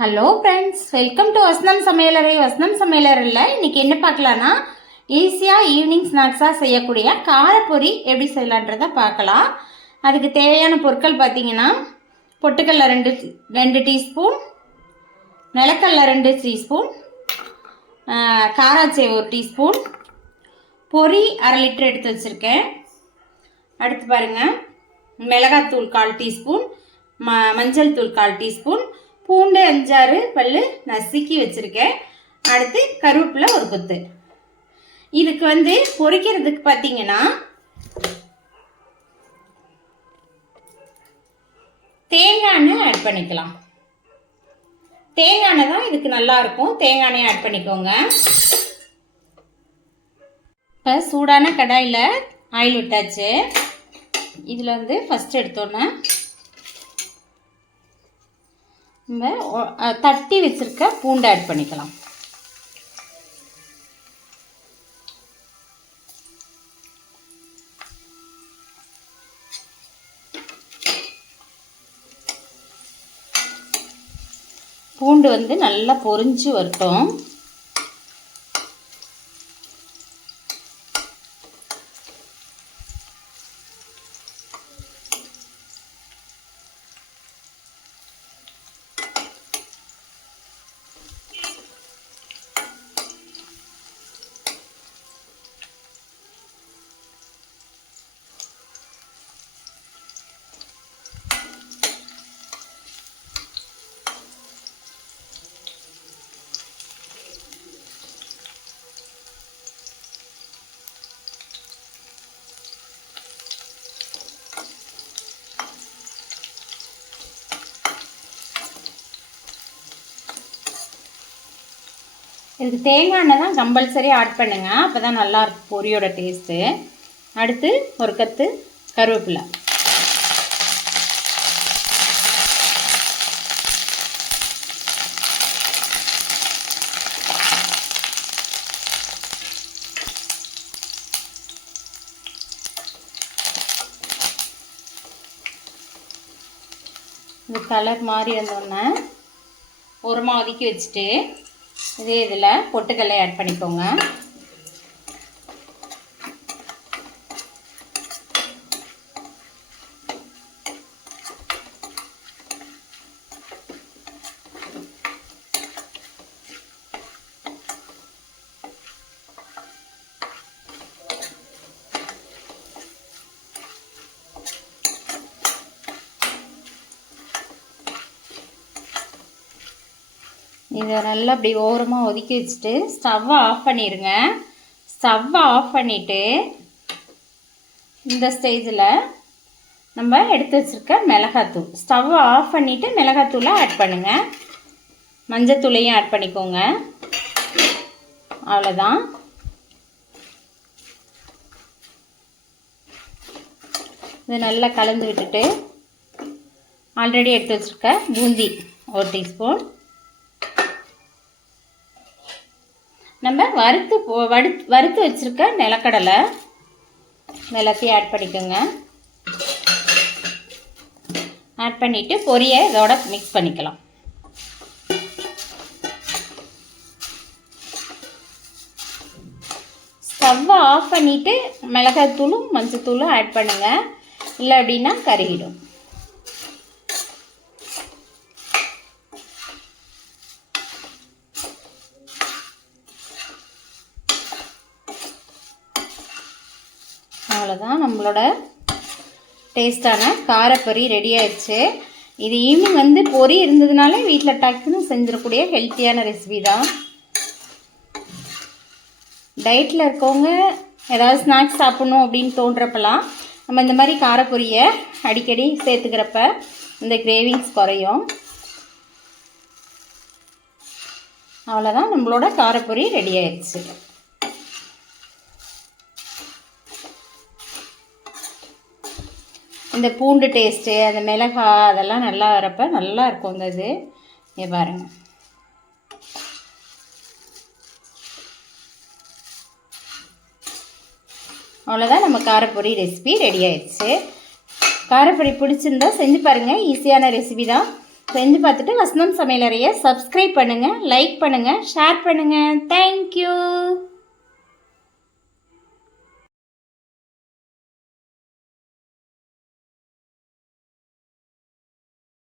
Hello friends, welcome to வசனம் சமையலறை. வசனம் சமையலறையில் இன்றைக்கி என்ன பார்க்கலான்னா, ஈஸியாக ஈவினிங் ஸ்நாக்ஸாக செய்யக்கூடிய காரப்பொரி எப்படி செய்யலான்றதை பார்க்கலாம். அதுக்கு தேவையான பொருட்கள் பார்த்திங்கன்னா, பொட்டுக்கடலை ரெண்டு டீஸ்பூன், நிலக்கடலை 2 டீஸ்பூன், காராச்சேவு 1 டீஸ்பூன், பொரி 1/2 லிட்டர் எடுத்து வச்சுருக்கேன். அடுத்து பாருங்கள், மிளகாத்தூள் 1/4 டீஸ்பூன், மஞ்சள் தூள் 1/4 டீஸ்பூன், பூண்டு 5-6 பல்லு நசுக்கி வச்சுருக்கேன். அடுத்து கருவேப்பிலை 1 கொத்து. இதுக்கு பொரிக்கிறதுக்கு பார்த்தீங்கன்னா தேங்காய் எண்ணெய் ஆட் பண்ணிக்கலாம். தேங்காய் எண்ணெய் தான் இதுக்கு நல்லாயிருக்கும். தேங்காய் எண்ணெய் ஆட் பண்ணிக்கோங்க. இப்போ சூடான கடாயில் ஆயில் விட்டாச்சு. இதில் ஃபஸ்ட்டு எடுத்தோன்னே நம்ம தட்டி வச்சுருக்க பூண்டு ஆட் பண்ணிக்கலாம். பூண்டு நல்லா பொரிஞ்சு வரட்டும். இதுக்கு தேங்காய் எண்ணெய் தான் கம்பல்சரி ஆட் பண்ணுங்க. அப்போ தான் நல்லாயிருக்கும் பொரியோட டேஸ்ட்டு. அடுத்து 1 கத்து கருவேப்பிலை, இந்த கலர் மாதிரி வந்தோடனே ஓரமாக ஒதுக்கி வச்சுட்டு இதே இதில் பொட்டுக்கடலை ஆட் பண்ணிக்கோங்க. இதை நல்லா அப்படி ஓரமாக ஒதுக்கி வச்சுட்டு ஸ்டவ்வை ஆஃப் பண்ணிடுங்க. ஸ்டவ்வை ஆஃப் பண்ணிவிட்டு இந்த ஸ்டேஜில் நம்ம எடுத்து வச்சுருக்க மிளகாத்தூள், ஸ்டவ்வை ஆஃப் பண்ணிவிட்டு மிளகாத்தூளை ஆட் பண்ணுங்கள். மஞ்சத்தூளையும் ஆட் பண்ணிக்கோங்க. அவ்வளோதான். இதை நல்லா கலந்து விட்டுட்டு ஆல்ரெடி எடுத்து வச்சுருக்க பூந்தி 1 டீஸ்பூன், நம்ம வறுத்து வச்சுருக்க நிலக்கடலை எல்லாத்தையும் ஆட் பண்ணிக்கோங்க. ஆட் பண்ணிவிட்டு பொரியை இதோட மிக்ஸ் பண்ணிக்கலாம். ஸ்டவ்வை ஆஃப் பண்ணிவிட்டு மிளகாய்த்தூளும் மஞ்சத்தூளும் ஆட் பண்ணுங்கள். இல்லை அப்படின்னா கருகிடும். அவ்வளோதான், நம்மளோட டேஸ்டான காரப்பொரி ரெடி ஆயிடுச்சு. இது ஈவினிங் பொரி இருந்ததுனால வீட்டில் டக்குன்னு செஞ்சிடக்கூடிய ஹெல்த்தியான ரெசிபி தான். டயட்டில் இருக்கவங்க ஏதாவது ஸ்நாக்ஸ் சாப்பிட்ணும் அப்படின்னு தோன்றப்பெல்லாம் நம்ம இந்த மாதிரி காரப்பொரியை அடிக்கடி சேர்த்துக்கிறப்ப இந்த கிரேவிங்ஸ் குறையும். அவ்வளோதான், நம்மளோட காரப்பொரி ரெடி ஆயிடுச்சு. இந்த பூண்டு டேஸ்ட்டு, அந்த மிளகாய் அதெல்லாம் நல்லா வரப்போ நல்லா இருக்கும். இந்த இது பாருங்கள். அவ்வளோதான், நம்ம காரப்பொரி ரெசிபி ரெடி ஆயிடுச்சு. காரப்பொரி பிடிச்சிருந்தா செஞ்சு பாருங்கள். ஈஸியான ரெசிபி தான். செஞ்சு பார்த்துட்டு வசந்தம் சமையலறையை சப்ஸ்கிரைப் பண்ணுங்கள், லைக் பண்ணுங்கள், ஷேர் பண்ணுங்கள். தேங்க்யூ.